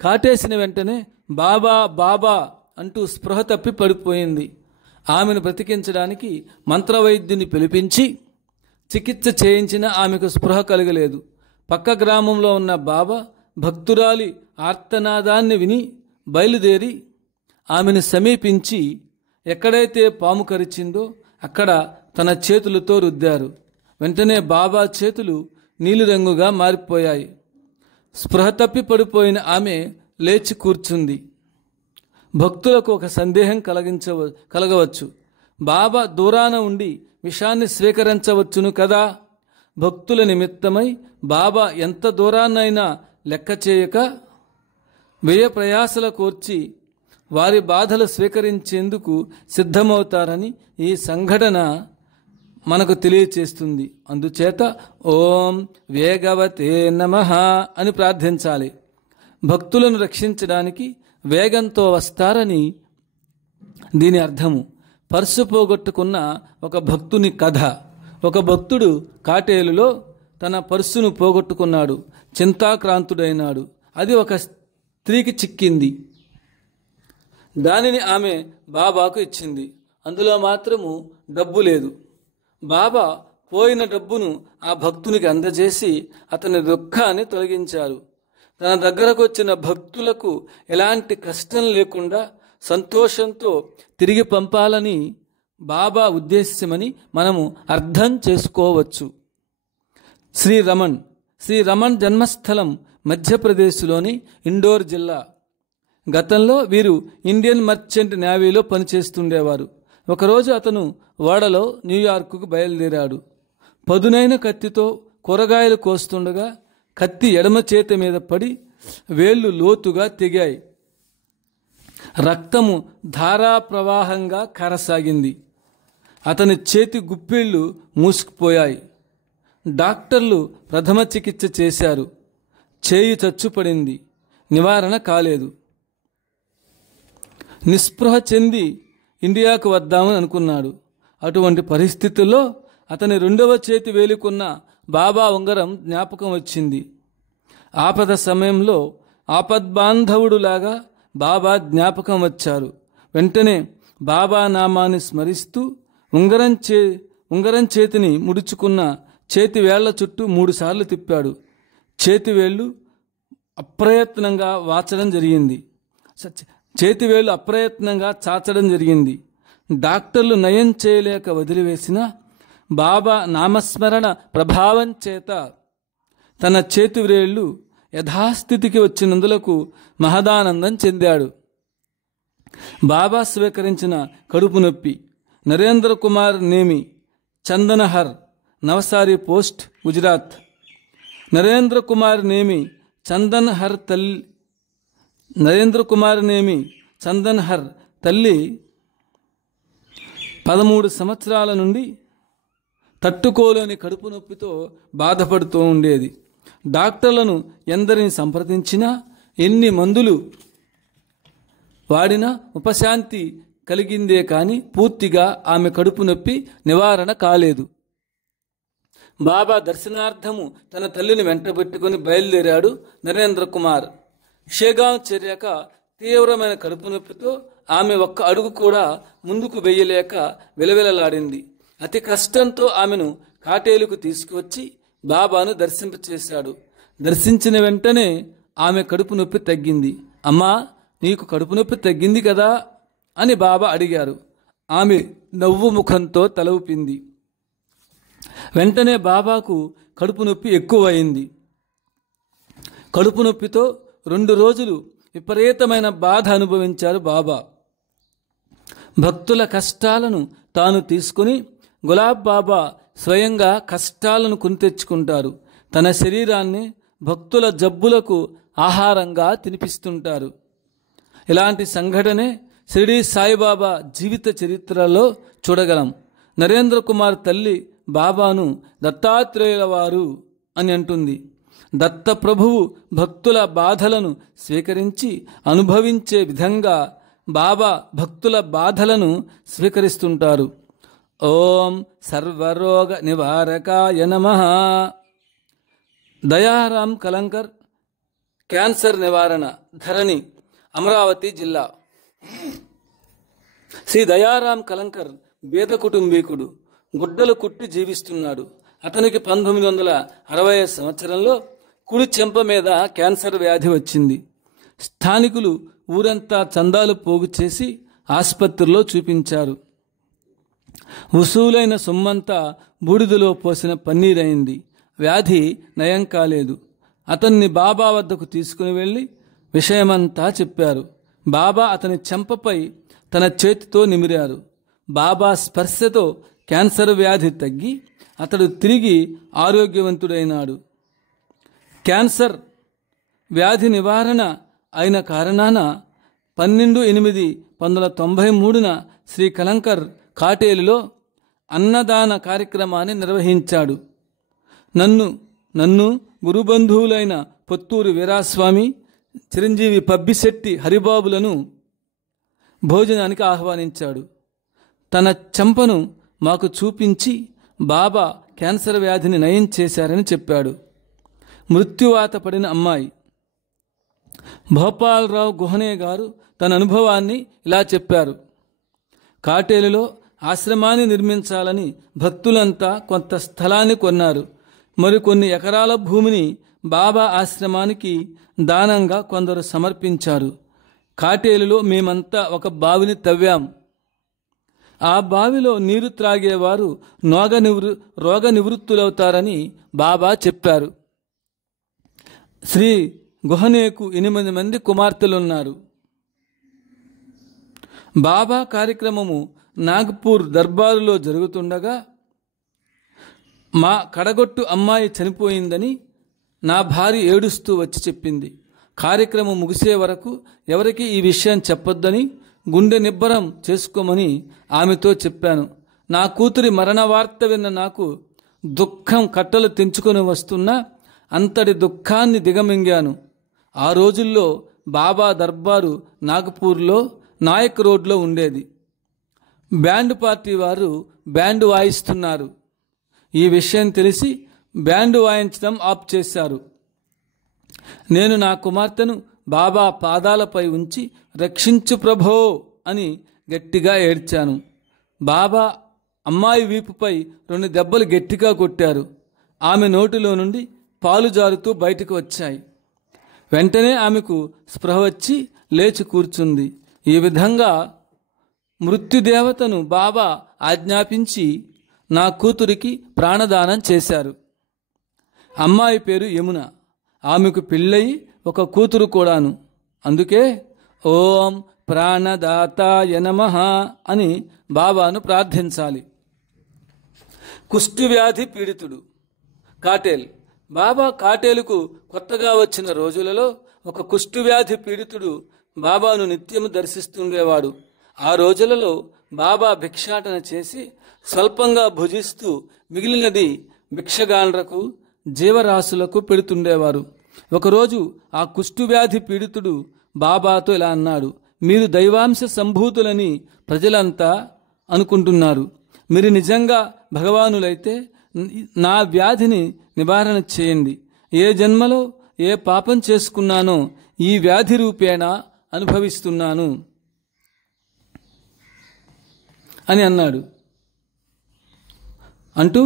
కాటేసిన వెంటనే బాబా బాబా అంటూ స్పృహ తప్పి పడిపోయింది. ఆమెను బ్రతికించడానికి మంత్రవైద్యుని పిలిపించి చికిత్స చేయించిన ఆమెకు స్పృహ కలగలేదు. పక్క గ్రామంలో ఉన్న బాబా భక్తురాలి ఆర్తనాదాన్ని విని బయలుదేరి ఆమెను సమీపించి ఎక్కడైతే పాము కరిచిందో అక్కడ తన చేతులతో రుద్దారు. వెంటనే బాబా చేతులు నీలిరంగుగా మారిపోయాయి. స్పృహ తప్పి పడిపోయిన ఆమె లేచి కూర్చుంది. భక్తులకు ఒక సందేహం కలగవచ్చు. బాబా దూరాన ఉండి విషాన్ని స్వీకరించవచ్చును కదా. భక్తుల నిమిత్తమై బాబా ఎంత దూరాన్నైనా లెక్క చేయక వ్యయ ప్రయాసల కోర్చి వారి బాధలు స్వీకరించేందుకు సిద్ధమవుతారని ఈ సంఘటన మనకు తెలియచేస్తుంది. అందుచేత ఓం వేగవతే నమః అని ప్రార్థించాలి. భక్తులను రక్షించడానికి వేగంతో వస్తారని దీని అర్థము. పర్సు పోగొట్టుకున్న ఒక భక్తుని కథ. ఒక భక్తుడు కాటేలులో తన పర్సును పోగొట్టుకున్నాడు. చింతాక్రాంతుడైనాడు. అది ఒక స్త్రీకి చిక్కింది. దానిని ఆమె బాబాకు ఇచ్చింది. అందులో మాత్రము డబ్బు లేదు. బాబా పోయిన డబ్బును ఆ భక్తునికి అందజేసి అతని దుఃఖాన్ని తొలగించారు. తన దగ్గరకు వచ్చిన భక్తులకు ఎలాంటి కష్టం లేకుండా సంతోషంతో తిరిగి పంపాలని బాబా ఉద్దేశ్యమని మనము అర్థం చేసుకోవచ్చు. శ్రీ రమణ్ జన్మస్థలం మధ్యప్రదేశ్లోని ఇండోర్ జిల్లా. గతంలో వీరు ఇండియన్ మర్చెంట్ నేవీలో పనిచేస్తుండేవారు. ఒకరోజు అతను ఓడలో న్యూయార్కుకు బయలుదేరాడు. పదునైన కత్తితో కూరగాయలు కోస్తుండగా కత్తి ఎడమ చేతి మీద పడి వేళ్లు లోతుగా తెగాయి. రక్తము ధారాప్రవాహంగా కారసాగింది. అతని చేతి గుప్పిళ్ళు మూసుకుపోయాయి. డాక్టర్లు ప్రథమ చికిత్స చేశారు. చేయి చచ్చుపడింది. నివారణ కాలేదు. నిస్పృహ చెంది ఇండియాకు వద్దామని అనుకున్నాడు. అటువంటి పరిస్థితుల్లో అతని రెండవ చేతి వేలుకున్న బాబా ఉంగరం జ్ఞాపకం వచ్చింది. ఆపద సమయంలో ఆపద్బాంధవుడులాగా బాబా జ్ఞాపకం వచ్చారు. వెంటనే బాబా నామాన్ని స్మరిస్తూ ఉంగరం చేతిని ముడుచుకున్న చేతి వేళ్ల చుట్టూ 3 సార్లు తిప్పాడు. చేతివేళ్లు అప్రయత్నంగా చాచడం జరిగింది. డాక్టర్లు నయం చేయలేక వదిలివేసిన బాబా నామస్మరణ ప్రభావం చేత తన చేతివేళ్లు యథాస్థితికి వచ్చినందులకు మహదానందం చెందాడు. బాబా స్వీకరించిన కడుపు నొప్పి. నరేంద్ర కుమార్ నేమి, చందన్హర్, నవసారి పోస్ట్, గుజరాత్. నరేంద్ర కుమార్ నేమి చందన్హర్ తల్లి 13 సంవత్సరాల నుండి తట్టుకోలేని కడుపు నొప్పితో బాధపడుతూ ఉండేది. డాక్టర్లను ఎందరిని సంప్రదించినా, ఎన్ని మందులు వాడినా ఉపశాంతి కలిగిందే కానీ పూర్తిగా ఆమె కడుపు నొప్పి నివారణ కాలేదు. బాబా దర్శనార్థము తన తల్లిని వెంటబెట్టుకుని బయలుదేరాడు నరేంద్ర కుమార్. షేగాం చేరాక తీవ్రమైన కడుపు నొప్పితో ఆమె ఒక్క అడుగు కూడా ముందుకు వెయ్యలేక విలవిలలాడింది. అతి కష్టంతో ఆమెను కాటేలుకు తీసుకువచ్చి బాబాను దర్శింపచేశాడు. దర్శించిన వెంటనే ఆమె కడుపు నొప్పి తగ్గింది. అమ్మా, నీకు కడుపు నొప్పి తగ్గింది కదా అని బాబా అడిగారు. ఆమె నవ్వు ముఖంతో తల ఊపింది. వెంటనే బాబాకు కడుపు నొప్పి ఎక్కువైంది. కడుపు నొప్పితో 2 రోజులు విపరీతమైన బాధ అనుభవించారు బాబా. భక్తుల కష్టాలను తాను తీసుకుని గులాబ్ బాబా స్వయంగా కష్టాలను కొని తెచ్చుకుంటారు. తన శరీరాన్ని భక్తుల జబ్బులకు ఆహారంగా తినిపిస్తుంటారు. ఇలాంటి సంఘటనే షిరిడీ సాయిబాబా జీవిత చరిత్రలో చూడగలం. నరేంద్ర కుమార్ తల్లి బాబాను దత్తాత్రేయుల వారు అని అంటుంది. దత్త ప్రభువు భక్తుల బాధలను స్వీకరించి అనుభవించే విధంగా బాబా భక్తుల బాధలను స్వీకరిస్తుంటారు. ఓం సర్వరోగ నివారకాయ నమః. దయారాం కలంకర్, క్యాన్సర్ నివారణ, ధరణి, అమరావతి జిల్లా. శ్రీ దయారాం కలంకర్ పేద కుటుంబీకుడు. గుడ్డలు కుట్టి జీవిస్తున్నాడు. అతనికి 1960 సంవత్సరంలో కుడి చెంప మీద క్యాన్సర్ వ్యాధి వచ్చింది. స్థానికులు ఊరంతా చందాలు పోగు చేసి ఆసుపత్రిలో చూపించారు. వసూలైన సొమ్మంతా బూడిదలో పోసిన పన్నీరైంది. వ్యాధి నయం కాలేదు. అతన్ని బాబా వద్దకు తీసుకుని వెళ్ళి విషయమంతా చెప్పారు. బాబా అతని చెంపపై తన చేతితో నిమిరారు. బాబా స్పర్శతో క్యాన్సర్ వ్యాధి తగ్గి అతడు తిరిగి ఆరోగ్యవంతుడైనాడు. క్యాన్సర్ వ్యాధి నివారణ అయిన కారణాన 12/8/1993 శ్రీ కలంకర్ కాటేలులో అన్నదాన కార్యక్రమాన్ని నిర్వహించాడు. నన్ను గురుబంధువులైన పొత్తూరు వీరాస్వామి, చిరంజీవి పబ్బిశెట్టి హరిబాబులను భోజనానికి ఆహ్వానించాడు. తన చెంపను మాకు చూపించి బాబా క్యాన్సర్ వ్యాధిని నయం చేశారని చెప్పాడు. మృత్యువాత పడిన అమ్మాయి భోపాలరావు గుహనే గారు తన అనుభవాన్ని ఇలా చెప్పారు. కాటేలులో ఆశ్రమాన్ని నిర్మించాలని భక్తులంతా కొంత స్థలాన్ని కొన్నారు. మరికొన్ని ఎకరాల భూమిని బాబా ఆశ్రమానికి దానంగా కొందరు సమర్పించారు. కాటేలులో మేమంతా ఒక బావిని తవ్వాం. ఆ బావిలో నీరు త్రాగేవారు రోగ నివృత్తులవుతారని బాబా చెప్పారు. శ్రీ గుహనేకు 8 మంది కుమార్తెలున్నారు. బాబా కార్యక్రమము నాగపూర్ దర్బారులో జరుగుతుండగా మా కడగొట్టు అమ్మాయి చనిపోయిందని నా భార్య ఏడుస్తూ వచ్చి చెప్పింది. కార్యక్రమం ముగిసే వరకు ఎవరికి ఈ విషయం చెప్పొద్దని, గుండె నిబ్బరం చేసుకోమని ఆమెతో చెప్పాను. నా కూతురి మరణ వార్త విన్న నాకు దుఃఖం కట్టలు తెంచుకొని వస్తున్నా అంతటి దుఃఖాన్ని దిగమింగాను. ఆ రోజుల్లో బాబా దర్బారు నాగపూర్లో నాయక్ రోడ్లో ఉండేది. బ్యాండ్ పార్టీ వారు బ్యాండ్ వాయిస్తున్నారు. ఈ విషయం తెలిసి బ్యాండ్ వాయించడం ఆఫ్ చేశారు. నేను నా కుమార్తెను బాబా పాదాలపై ఉంచి రక్షించు ప్రభో అని గట్టిగా ఏడ్చాను. బాబా అమ్మాయి వీపుపై 2 దెబ్బలు గట్టిగా కొట్టారు. ఆమె నోటిలో నుండి పాలు జారుతూ బయటకు వచ్చాయి. వెంటనే ఆమెకు స్పృహ వచ్చి లేచి కూర్చుంది. ఈ విధంగా మృత్యుదేవతను బాబా ఆజ్ఞాపించి నా కూతురికి ప్రాణదానం చేశారు. అమ్మాయి పేరు యమున. ఆమెకు పెళ్ళయి ఒక కూతురు కూడాను. అందుకే ఓం ప్రాణదాతాయ నమః అని బాబాను ప్రార్థించాలి. కుష్ఠవ్యాధి పీడితుడు కాటేల్. బాబా కాటేలుకు కొత్తగా వచ్చిన రోజులలో ఒక కుష్ఠవ్యాధి పీడితుడు బాబాను నిత్యము దర్శిస్తుండేవాడు. ఆ రోజులలో బాబా భిక్షాటన చేసి స్వల్పంగా భుజిస్తూ మిగిలినది భిక్షగాండ్రకు జీవరాశులకు పెడుతుండేవారు. ఒకరోజు ఆ కుష్ఠవ్యాధి పీడితుడు బాబాతో ఇలా అన్నాడు: మీరు దైవాంశ సంభూతులని ప్రజలంతా అనుకుంటున్నారు. మీరు నిజంగా భగవానులైతే నా వ్యాధిని నివారణ చేయండి. ఏ జన్మలో ఏ పాపం చేసుకున్నానో ఈ వ్యాధి రూపేణా అనుభవిస్తున్నాను అని అన్నాడు. అంటూ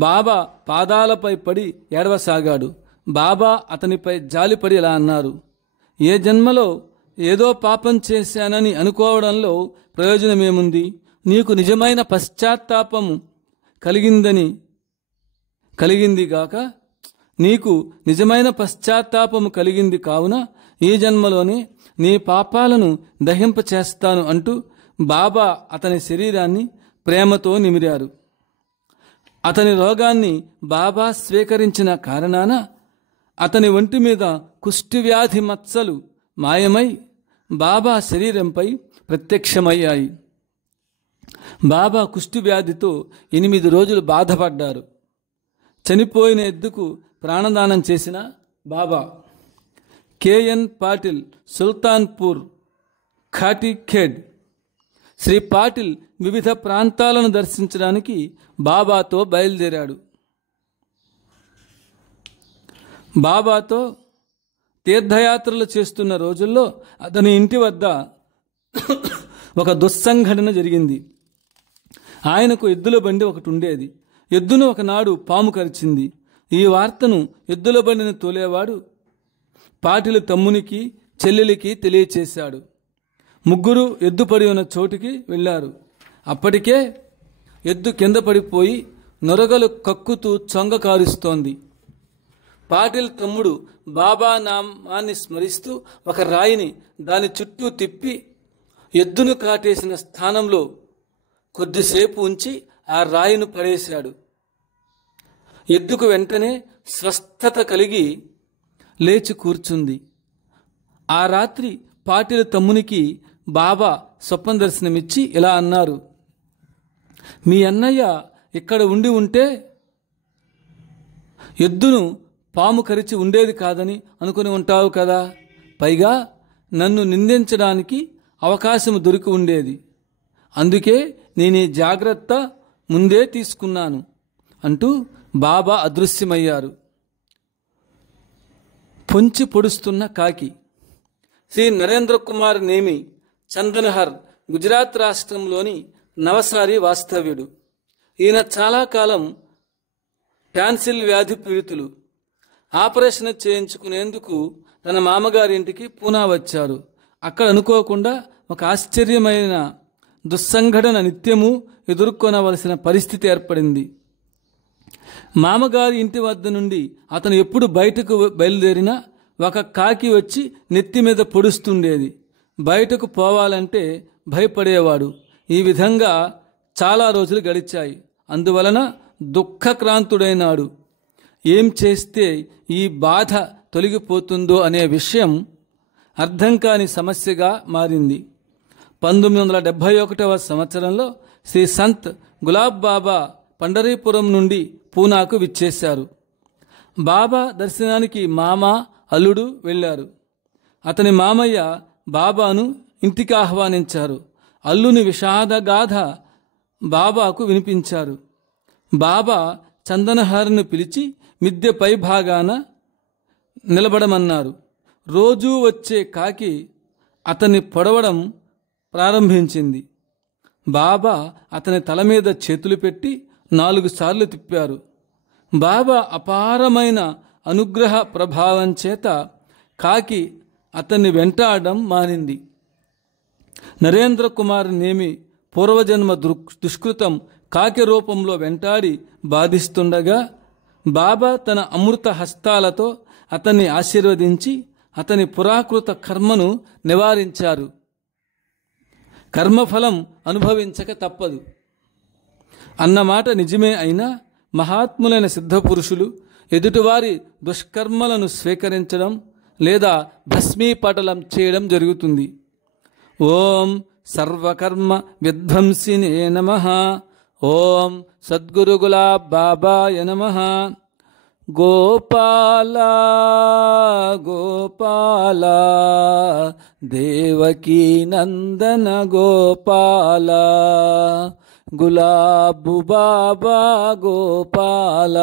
బాబా పాదాలపై పడి ఏడవసాగాడు. బాబా అతనిపై జాలిపడి ఇలా అన్నారు: ఏ జన్మలో ఏదో పాపం చేశానని అనుకోవడంలో ప్రయోజనమేముంది? నీకు నిజమైన పశ్చాత్తాపము కలిగింది కావున ఈ జన్మలోనే నీ పాపాలను దహింపచేస్తాను అంటూ బాబా అతని శరీరాన్ని ప్రేమతో నిమిరారు. అతని రోగాన్ని బాబా స్వీకరించిన కారణాన అతని ఒంటి మీద కుష్ఠవ్యాధి మచ్చలు మాయమై బాబా శరీరంపై ప్రత్యక్షమయ్యాయి. బాబా కుష్ఠవ్యాధితో 8 రోజులు బాధపడ్డారు. చనిపోయిన ఎద్దుకు ప్రాణదానం చేసిన బాబా కెఎన్ పాటిల్, సుల్తాన్పూర్, ఖాటిఖేడ్. శ్రీ పాటిల్ వివిధ ప్రాంతాలను దర్శించడానికి బాబాతో బయలుదేరాడు. బాబాతో తీర్థయాత్రలు చేస్తున్న రోజుల్లో అతని ఇంటి వద్ద ఒక దుస్సంఘటన జరిగింది. ఆయనకు ఎద్దుల బండి ఒకటి ఉండేది. ఎద్దును ఒకనాడు పాము కరిచింది. ఈ వార్తను ఎద్దుల బండిని తోలేవాడు పాటిల్ తమ్మునికి చెల్లెలికి తెలియచేశాడు. ముగ్గురు ఎద్దు పడి ఉన్న చోటుకి వెళ్ళారు. అప్పటికే ఎద్దు కింద పడిపోయి నొరగలు కక్కుతూ చొంగ కారుస్తోంది. పాటిల్ తమ్ముడు బాబా నామాన్ని స్మరిస్తూ ఒక రాయిని దాని చుట్టూ తిప్పి ఎద్దును కాటేసిన స్థానంలో కొద్దిసేపు ఉంచి ఆ రాయిని పడేశాడు. ఎద్దుకు వెంటనే స్వస్థత కలిగి లేచి కూర్చుంది. ఆ రాత్రి పాటిల్ తమ్మునికి బాబా స్వప్న దర్శనమిచ్చి ఇలా అన్నారు: మీ అన్నయ్య ఇక్కడ ఉండి ఉంటే ఎద్దును పాము కరిచి ఉండేది కాదని అనుకుని ఉంటావు కదా. పైగా నన్ను నిందించడానికి అవకాశం దొరికి ఉండేది. అందుకే నేనీ జాగ్రత్త ముందే తీసుకున్నాను అంటూ బాబా అదృశ్యమయ్యారు. పొంచి పొడుస్తున్న కాకి. శ్రీ నరేంద్ర కుమార్ నేమి చందన్హర్ గుజరాత్ రాష్ట్రంలోని నవసారి వాస్తవ్యుడు. ఈయన చాలా కాలం టాన్సిల్ వ్యాధి పీడితులు. ఆపరేషన్ చేయించుకునేందుకు తన మామగారింటికి పూనా వచ్చారు. అక్కడ అనుకోకుండా ఒక ఆశ్చర్యమైన దుస్సంఘటన నిత్యము ఎదుర్కొనవలసిన పరిస్థితి ఏర్పడింది. మామగారి ఇంటి వద్ద నుండి అతను ఎప్పుడు బయటకు బయలుదేరినా ఒక కాకి వచ్చి నెత్తి మీద పొడుస్తుండేది. బయటకు పోవాలంటే భయపడేవాడు. ఈ విధంగా చాలా రోజులు గడిచాయి. అందువలన దుఃఖక్రాంతుడైనాడు. ఏం చేస్తే ఈ బాధ తొలగిపోతుందో అనే విషయం అర్థం కాని సమస్యగా మారింది. 1971వ సంవత్సరంలో శ్రీ సంత్ గులాబ్ బాబా పండరీపురం నుండి పూనాకు విచ్చేశారు. బాబా దర్శనానికి మామ, అల్లుడు వెళ్ళారు. అతని మామయ్య బాబాను ఇంటికి ఆహ్వానించారు. అల్లుని విషాదగాథ బాబాకు వినిపించారు. బాబా చందనహారును పిలిచి మిద్దె పై భాగాన నిలబడమన్నారు. రోజూ వచ్చే కాకి అతన్ని పొడవడం ప్రారంభించింది. బాబా అతని తల మీద చేతులు పెట్టి 4 సార్లు తిప్పారు. బాబా అపారమైన అనుగ్రహ ప్రభావం చేత కాకి అతన్ని వెంటాడడం మానింది. నరేంద్ర కుమార్ నేమి పూర్వజన్మ దుష్కృతం కాకి రూపంలో వెంటాడి బాధిస్తుండగా బాబా తన అమృత హస్తాలతో అతన్ని ఆశీర్వదించి అతని పురాకృత కర్మను నివారించారు. కర్మఫలం అనుభవించక తప్పదు అన్నమాట నిజమే అయినా మహాత్ములైన సిద్ధపురుషులు ఎదుటివారి దుష్కర్మలను స్వీకరించడం లేదా భస్మీపటలం చేయడం జరుగుతుంది. ఓం సర్వకర్మ విధ్వంసినే నమః. ఓం సద్గురు గులాబ్ బాబాయ నమః. గోపాల గోపాల దేవకీ నందన గోపాల గులాబు బాబా గోపాల.